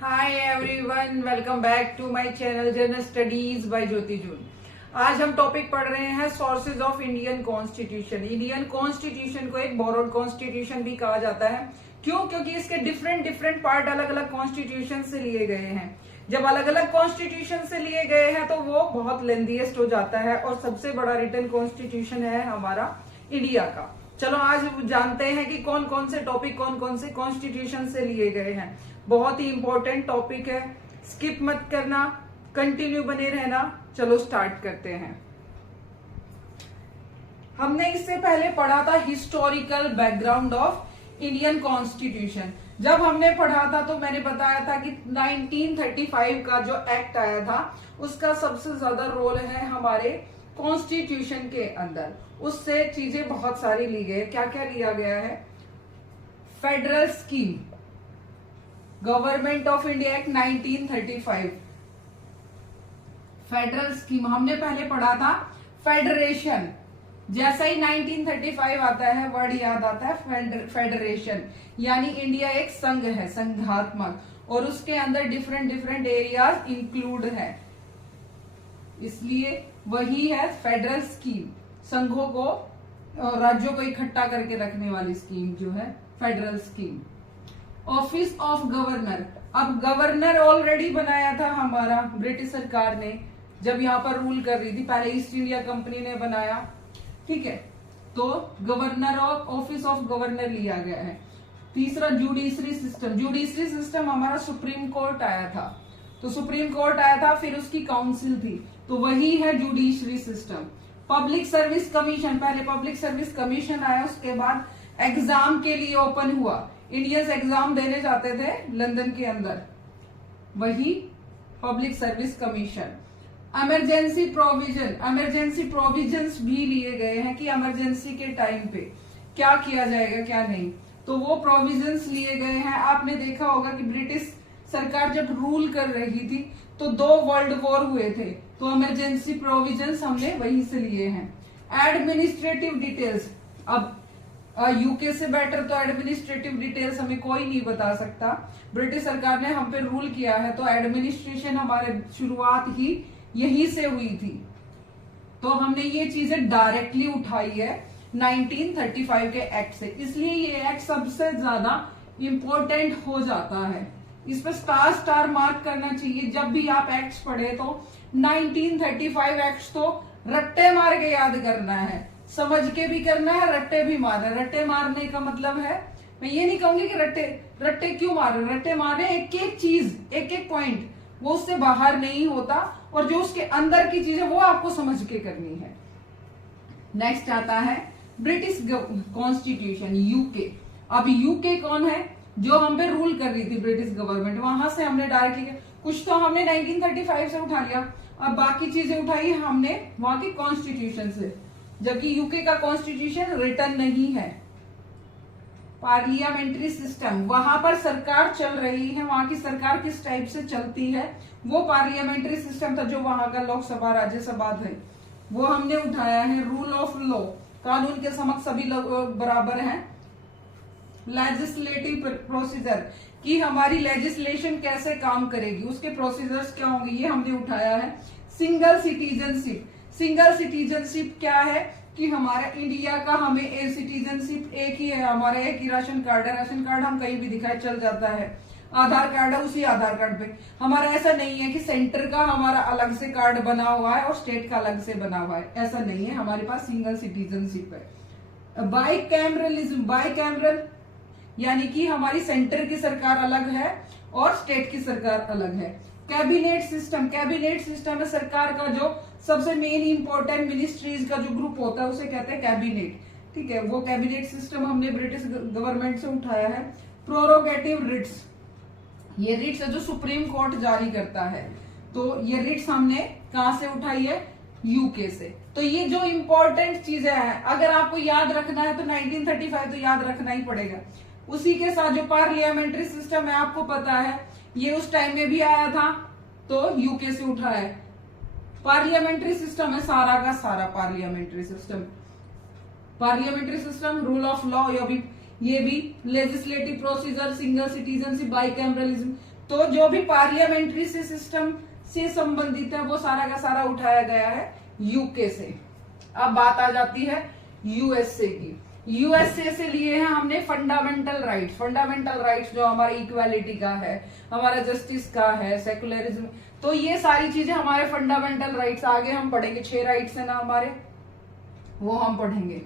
Hi everyone, welcome back to my channel general studies by Jyoti Joon. आज हम topic पढ़ रहे हैं sources of Indian constitution. Indian constitution को एक बोरोड कॉन्स्टिट्यूशन भी कहा जाता है। क्यों? क्योंकि इसके डिफरेंट डिफरेंट पार्ट अलग अलग कॉन्स्टिट्यूशन से लिए गए हैं। जब अलग अलग कॉन्स्टिट्यूशन से लिए गए हैं तो वो बहुत लेंथीएस्ट हो जाता है और सबसे बड़ा रिटन कॉन्स्टिट्यूशन है हमारा इंडिया का। चलो आज जानते हैं कि कौन कौन से टॉपिक कौन कौन से कॉन्स्टिट्यूशन से लिए गए हैं। बहुत ही इंपॉर्टेंट टॉपिक है, स्किप मत करना, कंटिन्यू बने रहना। चलो स्टार्ट करते हैं। हमने इससे पहले पढ़ा था historical background of Indian constitution. जब हमने पढ़ा था तो मैंने बताया था कि 1935 का जो एक्ट आया था उसका सबसे ज्यादा रोल है हमारे कॉन्स्टिट्यूशन के अंदर। उससे चीजें बहुत सारी ली गई। क्या क्या लिया गया है? Federal scheme, government of India act 1935, federal scheme. हमने पहले पढ़ा था फेडरेशन। जैसा ही 1935 आता है वर्ड याद आता है फेडरेशन, यानी इंडिया एक संघ है, संघात्मक, और उसके अंदर डिफरेंट डिफरेंट एरियाज इंक्लूड है, इसलिए वही है फेडरल स्कीम। संघों को, राज्यों को इकट्ठा करके रखने वाली स्कीम जो है federal scheme. Office of governor, अब गवर्नर ऑलरेडी बनाया था हमारा ब्रिटिश सरकार ने जब यहाँ पर रूल कर रही थी। पहले ईस्ट इंडिया कंपनी ने बनाया, ठीक है, तो गवर्नर और ऑफिस ऑफ गवर्नर लिया गया है। तीसरा जुडिशरी सिस्टम। जुडिशरी सिस्टम हमारा सुप्रीम कोर्ट आया था, तो सुप्रीम कोर्ट आया था, फिर उसकी काउंसिल थी, तो वही है judiciary system. Public service commission, पहले पब्लिक सर्विस कमीशन आया, उसके बाद एग्जाम के लिए ओपन हुआ। इंडियंस एग्जाम देने जाते थे लंदन के अंदर, वही public service commission. Emergency provision, emergency provisions भी लिए गए हैं कि इमरजेंसी के टाइम पे क्या किया जाएगा क्या नहीं, तो वो प्रोविजंस लिए गए हैं। आपने देखा होगा कि ब्रिटिश सरकार जब रूल कर रही थी तो 2 वर्ल्ड वॉर हुए थे, तो इमरजेंसी प्रोविजंस हमने वहीं से लिए हैं। एडमिनिस्ट्रेटिव डिटेल्स, अब यूके से बेटर तो एडमिनिस्ट्रेटिव डिटेल्स हमें कोई नहीं बता सकता। ब्रिटिश सरकार ने हम पे रूल किया है, तो एडमिनिस्ट्रेशन हमारे शुरुआत ही यहीं से हुई थी, तो हमने ये चीजें डायरेक्टली उठाई है 1935 के एक्ट से, इसलिए ये एक्ट सबसे ज्यादा इंपॉर्टेंट हो जाता है। इस पर स्टार स्टार मार्क करना चाहिए जब भी आप एक्ट्स पढ़े, तो 1935 एक्ट्स तो रट्टे मार के याद करना है, समझ के भी करना है, रट्टे भी मारना है। रट्टे मारने का मतलब है, मैं ये नहीं कहूंगी कि रट्टे क्यों मार रहे, रट्टे मारे एक एक चीज, एक एक पॉइंट, वो उससे बाहर नहीं होता, और जो उसके अंदर की चीज है वो आपको समझ के करनी है। नेक्स्ट आता है ब्रिटिश कॉन्स्टिट्यूशन, यूके। अब यूके कौन है? जो हम पे रूल कर रही थी ब्रिटिश गवर्नमेंट, वहां से हमने डायरेक्टली कुछ तो हमने 1935 से उठा लिया, अब बाकी चीजें उठाई हमने वहां की कॉन्स्टिट्यूशन से, जबकि यूके का कॉन्स्टिट्यूशन रिटन नहीं है। पार्लियामेंट्री सिस्टम, वहां पर सरकार चल रही है, वहां की सरकार किस टाइप से चलती है, वो पार्लियामेंट्री सिस्टम था, जो वहां का लोकसभा राज्यसभा थे, वो हमने उठाया है। रूल ऑफ लॉ, कानून के समक्ष सभी लोग बराबर हैं। लेजिस्लेटिव प्रोसीजर, कि हमारी लेजिस्लेशन कैसे काम करेगी, उसके प्रोसीजर्स क्या होंगे, ये हमने उठाया है। सिंगल सिटीजनशिप, सिंगल सिटीजनशिप क्या है कि हमारा इंडिया का हमें सिटीजनशिप एक ही है, हमारा एक ही राशन कार्ड है, राशन कार्ड हम कहीं भी दिखाए चल जाता है, आधार कार्ड है उसी आधार कार्ड पे। हमारा ऐसा नहीं है कि सेंटर का हमारा अलग से कार्ड बना हुआ है और स्टेट का अलग से बना हुआ है, ऐसा नहीं है, हमारे पास सिंगल सिटीजनशिप है। बाइकैमरलिज्म, बाइकैमरल यानी कि हमारी सेंटर की सरकार अलग है और स्टेट की सरकार अलग है। कैबिनेट सिस्टम, कैबिनेट सिस्टम है सरकार का जो सबसे मेन इंपॉर्टेंट मिनिस्ट्रीज का जो ग्रुप होता है उसे कहते हैं कैबिनेट, ठीक है, वो कैबिनेट सिस्टम हमने ब्रिटिश गवर्नमेंट से उठाया है। प्रोरोगेटिव रिट्स, ये रिट्स है जो सुप्रीम कोर्ट जारी करता है, तो ये रिट्स हमने कहां से उठाई है? यूके से। तो ये जो इंपॉर्टेंट चीजें हैं, अगर आपको याद रखना है तो 1935 तो याद रखना ही पड़ेगा। उसी के साथ जो पार्लियामेंट्री सिस्टम है, आपको पता है ये उस टाइम में भी आया था, तो यूके से उठा है। पार्लियामेंट्री सिस्टम है सारा का सारा parliamentary system, parliamentary system, rule of law, ये भी legislative procedure, single citizenship, bicameralism, तो जो भी पार्लियामेंट्री से सिस्टम से संबंधित है वो सारा का सारा उठाया गया है यूके से। अब बात आ जाती है यूएसए की। यूएसए से लिए हैं हमने फंडामेंटल राइट्स। फंडामेंटल राइट्स जो हमारे इक्वालिटी का है, हमारा जस्टिस का है, सेकुलरिज्म, तो ये सारी चीजें हमारे फंडामेंटल राइट्स आगे हम पढ़ेंगे। 6 राइट्स है ना हमारे, वो हम पढ़ेंगे।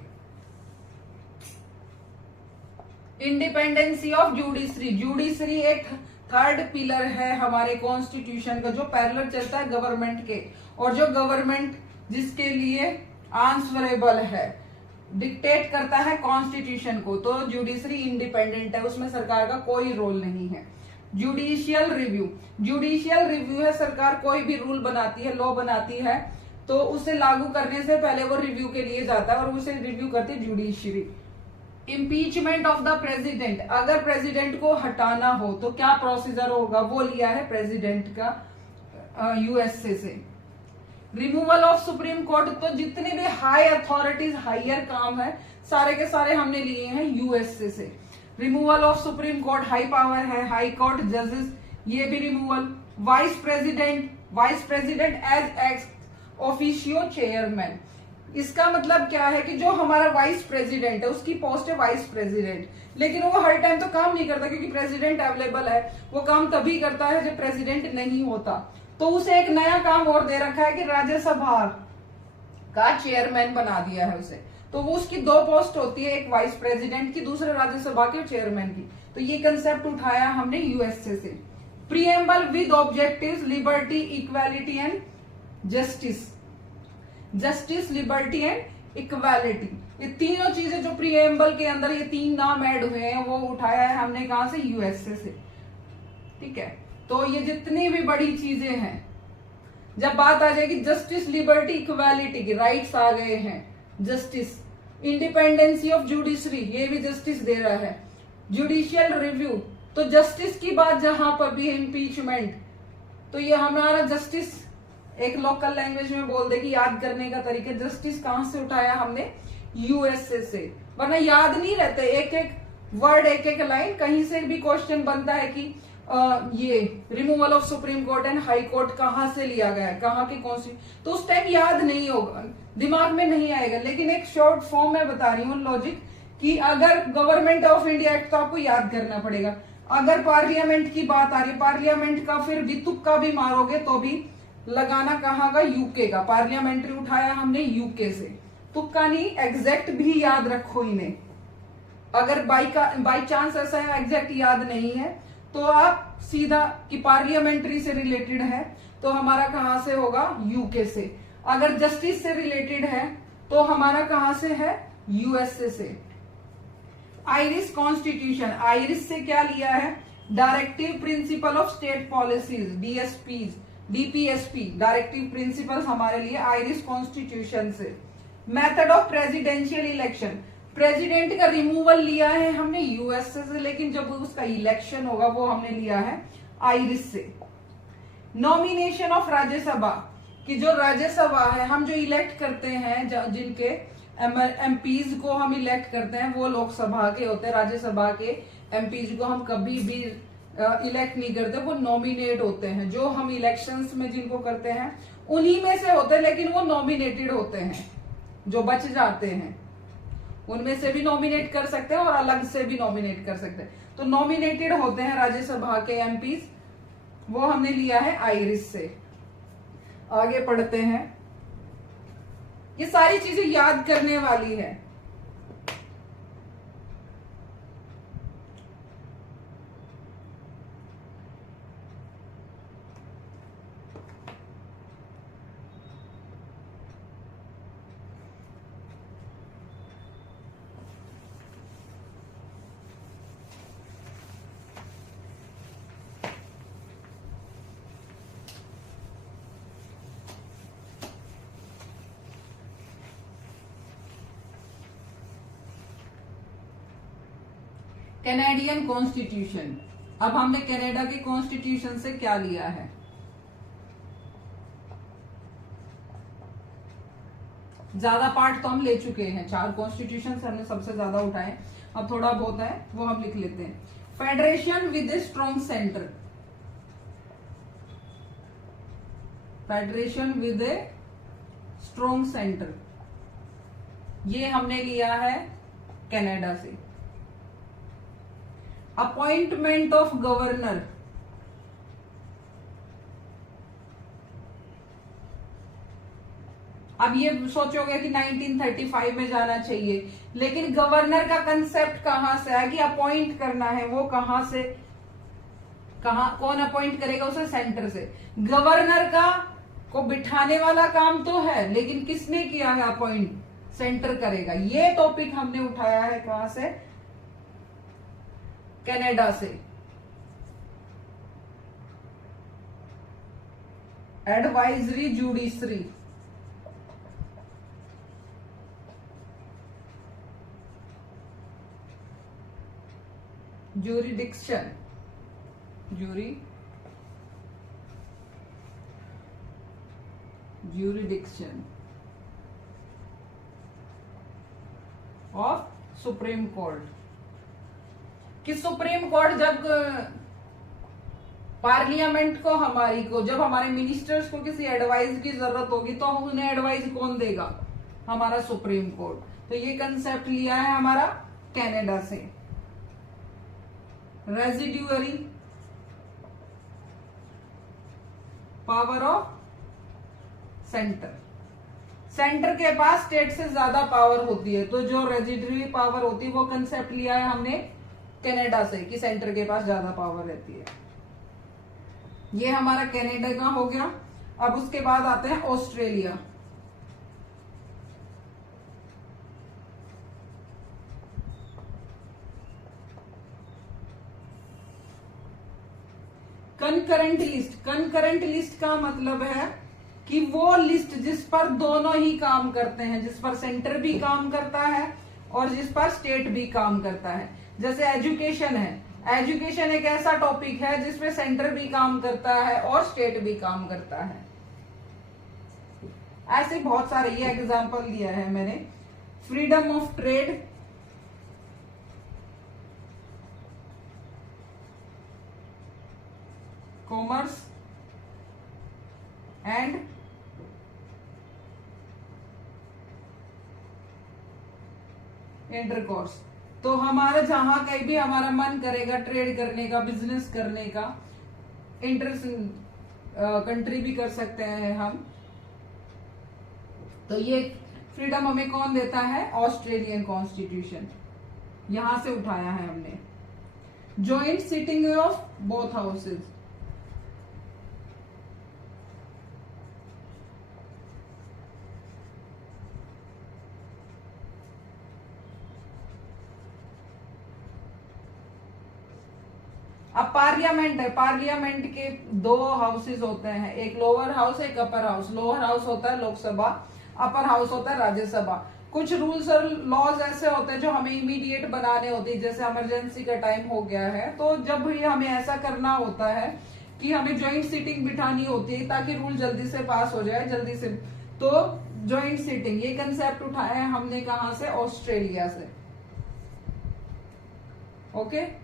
Independency of judiciary. जुडिशरी एक थर्ड पिलर है हमारे कॉन्स्टिट्यूशन का, जो पैरेलल चलता है गवर्नमेंट के, और जो गवर्नमेंट जिसके लिए आंसरेबल है, डिक्टेट करता है कॉन्स्टिट्यूशन को, तो जुडिशरी इंडिपेंडेंट है, उसमें सरकार का कोई रोल नहीं है। Judicial review. जुडिशियल रिव्यू है, सरकार कोई भी रूल बनाती है, लॉ बनाती है, तो उसे लागू करने से पहले वो रिव्यू के लिए जाता है और उसे रिव्यू करती है judiciary. Impeachment of the president. अगर प्रेसिडेंट को हटाना हो तो क्या प्रोसीजर होगा, वो लिया है प्रेसिडेंट का यूएसए से। Removal of supreme court. तो जितने भी हाई अथॉरिटीज, हायर काम है, सारे के सारे हमने लिए हैं यूएसए से। Removal of supreme court, high power है, हाई कोर्ट जजेस, ये भी removal. Vice president. Vice president as ex officio chairman. इसका मतलब क्या है कि जो हमारा वाइस प्रेसिडेंट है उसकी पोस्ट है वाइस प्रेसिडेंट, लेकिन वो हर टाइम तो काम नहीं करता क्योंकि प्रेसिडेंट अवेलेबल है। वो काम तभी करता है जब प्रेसिडेंट नहीं होता। तो उसे एक नया काम और दे रखा है कि राज्यसभा का चेयरमैन बना दिया है उसे। तो वो उसकी 2 पोस्ट होती है, एक वाइस प्रेसिडेंट की, दूसरे राज्यसभा के चेयरमैन की। तो ये कंसेप्ट उठाया हमने यूएसए से। Preamble with objectives liberty, equality and justice. Justice, liberty and equality, ये तीनों चीजें जो प्रीएम्बल के अंदर ये 3 नाम ऐड हुए हैं वो उठाया है हमने कहां से, यूएसए से। ठीक है, तो ये जितनी भी बड़ी चीजें हैं, जब बात आ जाएगी जस्टिस, लिबर्टी, इक्वालिटी की, राइट्स आ गए हैं। जस्टिस, इंडिपेंडेंसी ऑफ जुडिशरी, ये भी जस्टिस दे रहा है। जुडिशियल रिव्यू, तो जस्टिस की बात जहां पर भी है, इम्पीचमेंट, तो ये हमारा जस्टिस एक लोकल लैंग्वेज में बोल दे कि याद करने का तरीका, जस्टिस कहां से उठाया हमने, यूएसए से। वरना याद नहीं रहते, एक एक वर्ड, एक एक लाइन, कहीं से भी क्वेश्चन बनता है कि ये removal of supreme court and high court कहां से लिया गया है, कहां की कौन सी, तो उस टाइम याद नहीं होगा, दिमाग में नहीं आएगा। लेकिन एक शॉर्ट फॉर्म में बता रही हूँ लॉजिक, कि अगर गवर्नमेंट ऑफ इंडिया एक्ट तो आपको याद करना पड़ेगा। अगर पार्लियामेंट की बात आ रही है, पार्लियामेंट का फिर भी तुक्का भी मारोगे तो भी लगाना कहाँ का, यूके का। पार्लियामेंट्री उठाया हमने यूके से, तुक्का नहीं, एग्जैक्ट भी याद रखो इन्हें। अगर बाई चांस ऐसा है एग्जैक्ट याद नहीं है तो आप सीधा कि पार्लियामेंट्री से रिलेटेड है तो हमारा कहां से होगा, यूके से। अगर जस्टिस से रिलेटेड है तो हमारा कहां से है, यूएसए से। आयरिश कॉन्स्टिट्यूशन, आयरिश से क्या लिया है, directive principle of state policies, DSPs, DPSP, directive principles हमारे लिए आयरिश कॉन्स्टिट्यूशन से। Method of presidential election, president का रिमूवल लिया है हमने यूएसए से, लेकिन जब उसका इलेक्शन होगा वो हमने लिया है आयरिश से। नॉमिनेशन ऑफ राज्यसभा, कि जो राज्यसभा है हम जो इलेक्ट करते हैं, जिनके एमपीज को हम इलेक्ट करते हैं वो लोकसभा के होते हैं, राज्यसभा के एमपीज को हम कभी भी इलेक्ट नहीं करते, वो नॉमिनेट होते हैं। जो हम इलेक्शंस में जिनको करते हैं उन्हीं में से होते हैं, लेकिन वो नॉमिनेटेड होते हैं। जो बच जाते हैं उनमें से भी नॉमिनेट कर सकते हैं और अलग से भी नॉमिनेट कर सकते हैं। तो नॉमिनेटेड होते हैं राज्यसभा के एमपीज, वो हमने लिया है आयरिश से। आगे पढ़ते हैं, ये सारी चीजें याद करने वाली है। कैनेडियन कॉन्स्टिट्यूशन, अब हमने कनाडा के कॉन्स्टिट्यूशन से क्या लिया है, ज्यादा पार्ट तो हम ले चुके हैं, 4 कॉन्स्टिट्यूशन हमने सबसे ज्यादा उठाए, अब थोड़ा बहुत है वो हम लिख लेते हैं। Federation with a strong centre, federation with a strong centre, ये हमने लिया है कनाडा से। अपॉइंटमेंट ऑफ गवर्नर, अब ये सोचोगे कि 1935 में जाना चाहिए, लेकिन गवर्नर का कंसेप्ट कहां से है कि अपॉइंट करना है, वो कहां से, कौन अपॉइंट करेगा उसे, सेंटर से। गवर्नर का को बिठाने वाला काम तो है, लेकिन किसने किया है अपॉइंट, सेंटर करेगा। ये टॉपिक हमने उठाया है कहां से, कनाडा से। Advisory judiciary, jurisdiction, jurisdiction of supreme court, कि सुप्रीम कोर्ट जब पार्लियामेंट को जब हमारे मिनिस्टर्स को किसी एडवाइस की जरूरत होगी तो उन्हें एडवाइस कौन देगा, हमारा सुप्रीम कोर्ट। तो ये कंसेप्ट लिया है हमारा कनाडा से। रेजिड्यूअरी पावर ऑफ सेंटर, सेंटर के पास स्टेट से ज्यादा पावर होती है, तो जो रेजिड्यूअरी पावर होती है वो कंसेप्ट लिया है हमने कनाडा से कि सेंटर के पास ज्यादा पावर रहती है। ये हमारा कनाडा का हो गया। अब उसके बाद आते हैं Australia. Concurrent list, concurrent list का मतलब है कि वो लिस्ट जिस पर दोनों ही काम करते हैं, जिस पर सेंटर भी काम करता है और जिस पर स्टेट भी काम करता है। जैसे एजुकेशन है, एजुकेशन एक ऐसा टॉपिक है जिसमें सेंटर भी काम करता है और स्टेट भी काम करता है। ऐसे बहुत सारे, ये एग्जांपल दिया है मैंने। Freedom of trade, commerce and intercourse. तो हमारा जहां कहीं भी हमारा मन करेगा ट्रेड करने का, बिजनेस करने का, इंटर कंट्री भी कर सकते हैं हम। तो ये फ्रीडम हमें कौन देता है, ऑस्ट्रेलियन कॉन्स्टिट्यूशन, यहां से उठाया है हमने। Joint sitting of both houses, अब पार्लियामेंट है, पार्लियामेंट के दो हाउसेस होते हैं, एक लोअर हाउस एक अपर हाउस। लोअर हाउस होता है लोकसभा, अपर हाउस होता है राज्यसभा। कुछ रूल्स और लॉज ऐसे होते हैं जो हमें इमीडिएट बनाने होते हैं, जैसे इमरजेंसी का टाइम हो गया है, तो जब भी हमें ऐसा करना होता है कि हमें ज्वाइंट सीटिंग बिठानी होती है ताकि रूल जल्दी से पास हो जाए, जल्दी से। तो ज्वाइंट सीटिंग, ये कंसेप्ट उठाया है हमने कहां से, ऑस्ट्रेलिया से। ओके,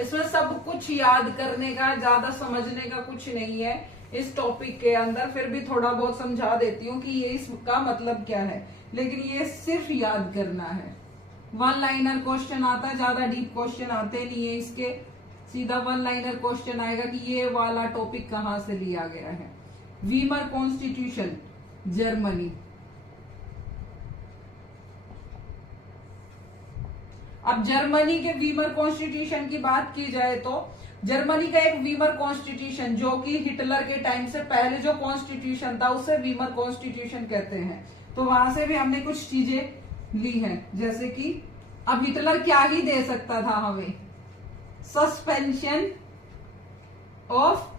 इसमें सब कुछ याद करने का, ज्यादा समझने का कुछ नहीं है इस टॉपिक के अंदर। फिर भी थोड़ा बहुत समझा देती हूँ कि ये इसका मतलब क्या है, लेकिन ये सिर्फ याद करना है। वन लाइनर क्वेश्चन आता है, ज्यादा डीप क्वेश्चन आते नहीं है इसके, सीधा वन लाइनर क्वेश्चन आएगा कि ये वाला टॉपिक कहां से लिया गया है। Weimar constitution, Germany. अब जर्मनी के वीमर कॉन्स्टिट्यूशन की बात की जाए तो जर्मनी का एक वीमर कॉन्स्टिट्यूशन, जो कि हिटलर के टाइम से पहले जो कॉन्स्टिट्यूशन था उसे वीमर कॉन्स्टिट्यूशन कहते हैं। तो वहां से भी हमने कुछ चीजें ली हैं, जैसे कि अब हिटलर क्या ही दे सकता था हमें, suspension of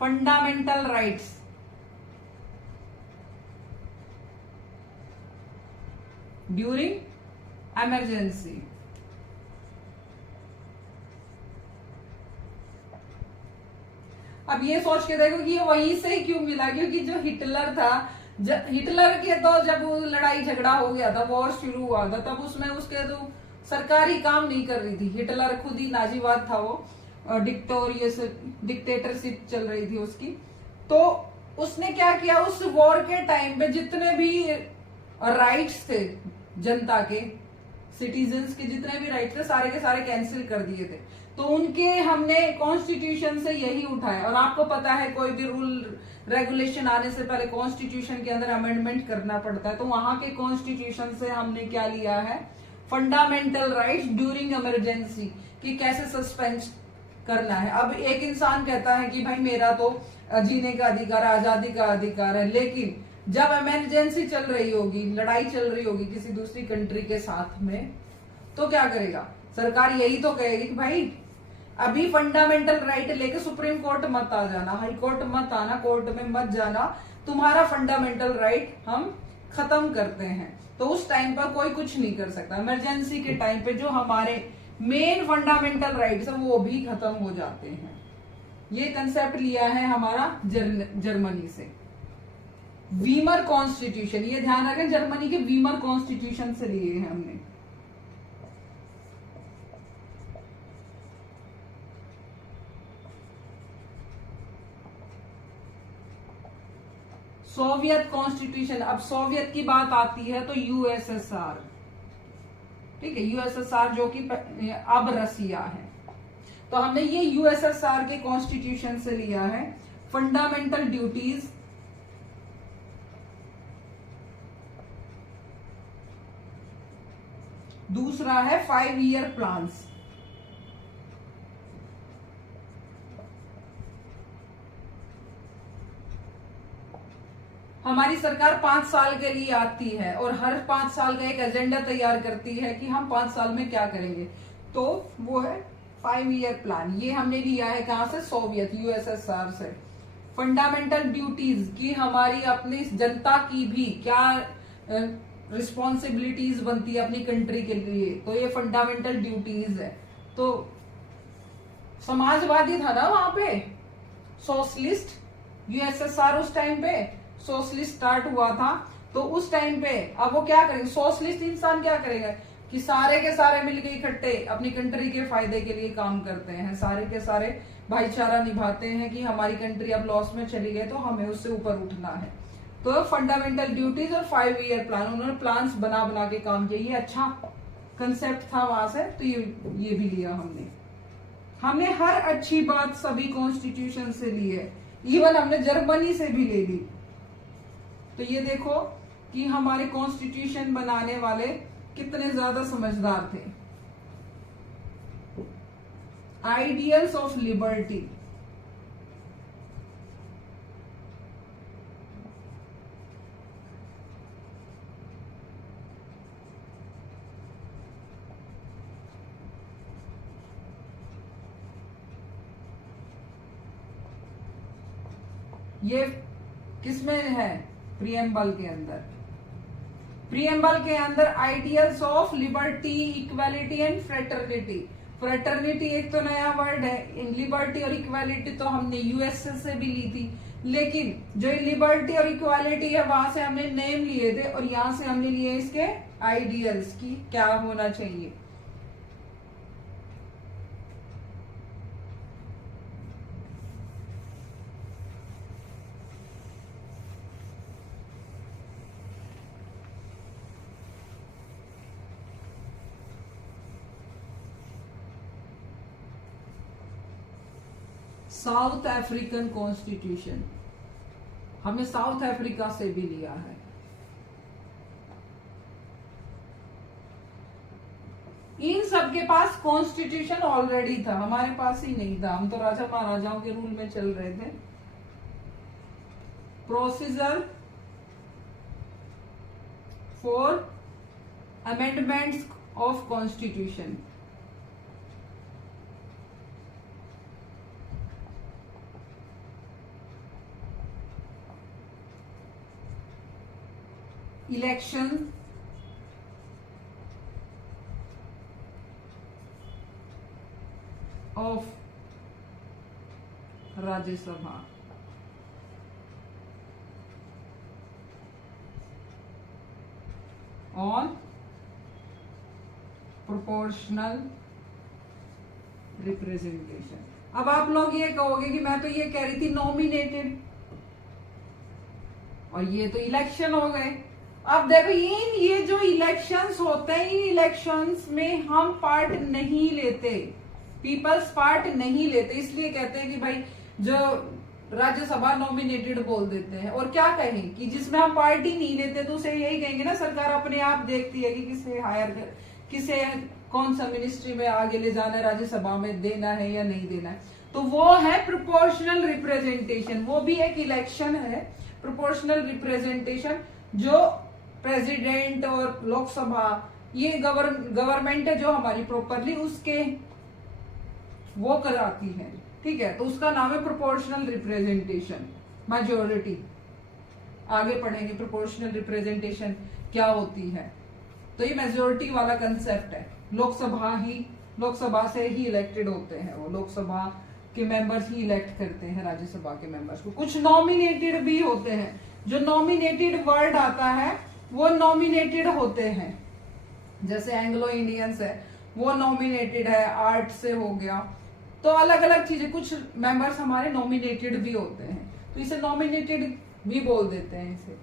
fundamental rights, during emergency. अब ये सोच के देखो कि ये वहीं से क्यों मिला, क्योंकि जो हिटलर था हिटलर के तो जब लड़ाई झगड़ा हो गया था, वॉर शुरू हुआ था, तब उसमें उसके तो सरकारी काम नहीं कर रही थी। हिटलर खुद ही नाजीवाद था, वो डिक्टेटरशिप चल रही थी उसकी। तो उसने क्या किया, उस वॉर के टाइम पे जितने भी राइट्स थे जनता के, सिटीजन्स के जितने भी राइट्स थे, सारे के सारे कैंसिल कर दिए थे। तो उनके हमने कॉन्स्टिट्यूशन से यही उठाया। और आपको पता है कोई भी रूल रेगुलेशन आने से पहले कॉन्स्टिट्यूशन के अंदर अमेंडमेंट करना पड़ता है। तो वहां के कॉन्स्टिट्यूशन से हमने क्या लिया है, फंडामेंटल राइट्स ड्यूरिंग इमरजेंसी, कि कैसे सस्पेंड करना है। अब एक इंसान कहता है कि भाई मेरा तो जीने का अधिकार, आजादी का अधिकार है, लेकिन जब इमरजेंसी चल रही होगी, लड़ाई चल रही होगी किसी दूसरी कंट्री के साथ में, तो क्या करेगा सरकार? यही तो कहेगी कि भाई अभी फंडामेंटल राइट लेके सुप्रीम कोर्ट मत आ जाना, हाई कोर्ट मत आना, कोर्ट में मत जाना, तुम्हारा फंडामेंटल राइट हम खत्म करते हैं। तो उस टाइम पर कोई कुछ नहीं कर सकता। इमरजेंसी के टाइम पे जो हमारे मेन फंडामेंटल राइट्स है वो भी खत्म हो जाते हैं। ये कंसेप्ट लिया है हमारा जर्मनी से, वीमर कॉन्स्टिट्यूशन। ये ध्यान रखें, जर्मनी के वीमर कॉन्स्टिट्यूशन से लिए हैं हमने। Soviet constitution. अब सोवियत की बात आती है तो यूएसएसआर, ठीक है, यूएसएसआर जो कि अब रसिया है। तो हमने ये यूएसएसआर के कॉन्स्टिट्यूशन से लिया है फंडामेंटल ड्यूटीज, दूसरा है 5 ईयर प्लान्स। हमारी सरकार 5 साल के लिए आती है और हर 5 साल का एक एजेंडा तैयार करती है कि हम 5 साल में क्या करेंगे। तो वो है 5 ईयर प्लान। ये हमने लिया है कहां से? सोवियत, यूएसएसआर से। फंडामेंटल ड्यूटीज की हमारी अपनी जनता की भी क्या रिस्पॉन्सिबिलिटीज बनती है अपनी कंट्री के लिए, तो ये फंडामेंटल ड्यूटीज है। तो समाजवादी था ना वहां पे, सोशलिस्ट, यूएसएसआर उस टाइम पे सोशलिस्ट स्टार्ट हुआ था। तो उस टाइम पे अब वो क्या करेंगे, सोशलिस्ट इंसान क्या करेगा कि सारे के सारे मिलके इकट्ठे अपनी कंट्री के फायदे के लिए काम करते हैं, सारे के सारे भाईचारा निभाते हैं कि हमारी कंट्री अब लॉस में चली गई तो हमें उससे ऊपर उठना है। तो फंडामेंटल ड्यूटीज और 5 ईयर प्लान, उन्होंने प्लान्स बना बना के काम किया। ये अच्छा कंसेप्ट था वहां से, तो ये भी लिया हमने हर अच्छी बात सभी कॉन्स्टिट्यूशन से ली है, इवन हमने जर्मनी से भी ले ली। तो ये देखो कि हमारे कॉन्स्टिट्यूशन बनाने वाले कितने ज्यादा समझदार थे। आइडियल्स ऑफ लिबर्टी, ये किसमें है? प्रियम्बल के अंदर। प्रियम्बल के अंदर ideals of liberty, equality and fraternity. Fraternity एक तो नया वर्ड है, लिबर्टी और इक्वालिटी तो हमने यूएसए से भी ली थी, लेकिन जो लिबर्टी और इक्वालिटी है वहां से हमने नेम लिए थे और यहां से हमने लिए इसके आइडियल्स की क्या होना चाहिए। साउथ अफ्रीकन कॉन्स्टिट्यूशन हमने साउथ अफ्रीका से भी लिया है। इन सबके पास कॉन्स्टिट्यूशन ऑलरेडी था, हमारे पास ही नहीं था, हम तो राजा महाराजाओं के रूल में चल रहे थे। Procedure for amendments of constitution, election of Rajya Sabha, on proportional representation. अब आप लोग ये कहोगे कि मैं तो ये कह रही थी नॉमिनेटेड, और ये तो इलेक्शन हो गए। अब देखो ये जो इलेक्शंस होते हैं, इन इलेक्शंस में हम पार्ट नहीं लेते, पीपल्स पार्ट नहीं लेते, इसलिए कहते हैं कि भाई जो राज्यसभा नॉमिनेटेड बोल देते हैं। और क्या कहें कि जिसमें हम पार्टी नहीं लेते तो उसे यही कहेंगे ना, सरकार अपने आप देखती है कि किसे हायर कर, किसे कौन सा मिनिस्ट्री में आगे ले जाना है, राज्यसभा में देना है या नहीं देना है। तो वो है प्रोपोर्शनल रिप्रेजेंटेशन, वो भी एक इलेक्शन है। प्रोपोर्शनल रिप्रेजेंटेशन जो प्रेसिडेंट और लोकसभा, ये गवर्नमेंट है जो हमारी प्रॉपरली उसके वो कराती है, ठीक है। तो उसका नाम है प्रोपोर्शनल रिप्रेजेंटेशन, मेजोरिटी। आगे पढ़ेंगे प्रोपोर्शनल रिप्रेजेंटेशन क्या होती है। तो ये मेजोरिटी वाला कंसेप्ट है। लोकसभा से ही इलेक्टेड होते हैं, वो लोकसभा के मेंबर्स ही इलेक्ट करते हैं राज्यसभा के मेंबर्स को। कुछ नॉमिनेटेड भी होते हैं, जो नॉमिनेटेड वर्ड आता है वो नॉमिनेटेड होते हैं, जैसे एंग्लो इंडियंस है वो नॉमिनेटेड है, आर्ट से हो गया। तो अलग अलग चीजें, कुछ मेंबर्स हमारे नॉमिनेटेड भी होते हैं, तो इसे नॉमिनेटेड भी बोल देते हैं इसे।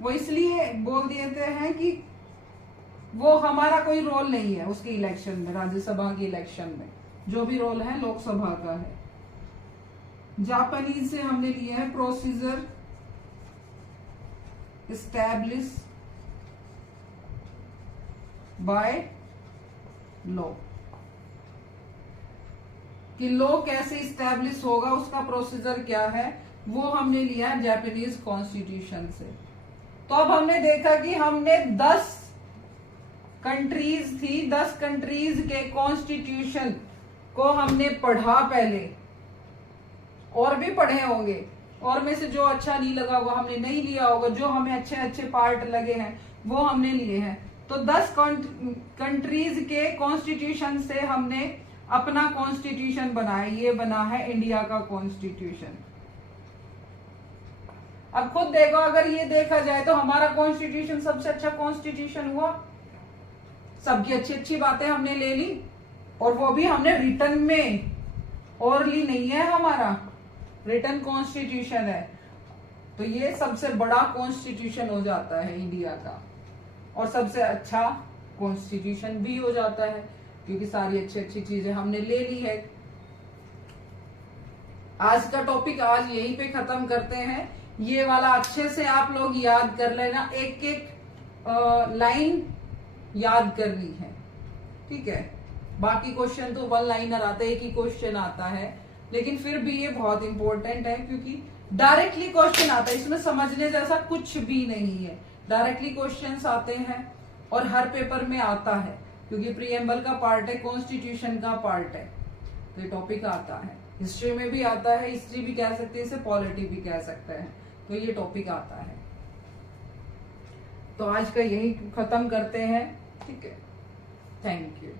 वो इसलिए बोल देते हैं कि वो हमारा कोई रोल नहीं है उसके इलेक्शन में, राज्यसभा के इलेक्शन में जो भी रोल है लोकसभा का है। जापानीज से हमने लिया है प्रोसीजर एस्टैब्लिश बाय लॉ, कि लॉ कैसे इस्टेब्लिश होगा, उसका प्रोसीजर क्या है, वो हमने लिया है जापानीज कॉन्स्टिट्यूशन से। तो अब हमने देखा कि हमने 10 कंट्रीज थी, 10 कंट्रीज के कॉन्स्टिट्यूशन को हमने पढ़ा पहले, और भी पढ़े होंगे, और में से जो अच्छा नहीं लगा वो हमने नहीं लिया होगा, जो हमें अच्छे अच्छे पार्ट लगे हैं वो हमने लिए हैं। तो 10 कंट्रीज के कॉन्स्टिट्यूशन से हमने अपना कॉन्स्टिट्यूशन बनाया, ये बना है इंडिया का कॉन्स्टिट्यूशन। अब खुद देखो, अगर ये देखा जाए तो हमारा कॉन्स्टिट्यूशन सबसे अच्छा कॉन्स्टिट्यूशन हुआ। सबकी अच्छी अच्छी बातें हमने ले ली, और वो भी हमने रिटर्न में, ओरली नहीं है, हमारा रिटर्न कॉन्स्टिट्यूशन है। तो ये सबसे बड़ा कॉन्स्टिट्यूशन हो जाता है इंडिया का, और सबसे अच्छा कॉन्स्टिट्यूशन भी हो जाता है, क्योंकि सारी अच्छी अच्छी चीजें हमने ले ली है। आज का टॉपिक आज यहीं पे खत्म करते हैं। ये वाला अच्छे से आप लोग याद कर लेना, एक एक लाइन याद करनी है, ठीक है। बाकी क्वेश्चन तो 1 लाइनर आते हैं, एक ही क्वेश्चन आता है, लेकिन फिर भी ये बहुत इंपॉर्टेंट है क्योंकि डायरेक्टली क्वेश्चन आता है, इसमें समझने जैसा कुछ भी नहीं है। डायरेक्टली क्वेश्चंस आते हैं और हर पेपर में आता है, क्योंकि प्रीएम्बल का पार्ट है, कॉन्स्टिट्यूशन का पार्ट है, तो ये टॉपिक आता है। हिस्ट्री में भी आता है, हिस्ट्री भी कह सकते हैं इसे, पॉलिटी भी कह सकते हैं, तो ये टॉपिक आता है। तो आज का यही खत्म करते हैं, ठीक है। Thank you.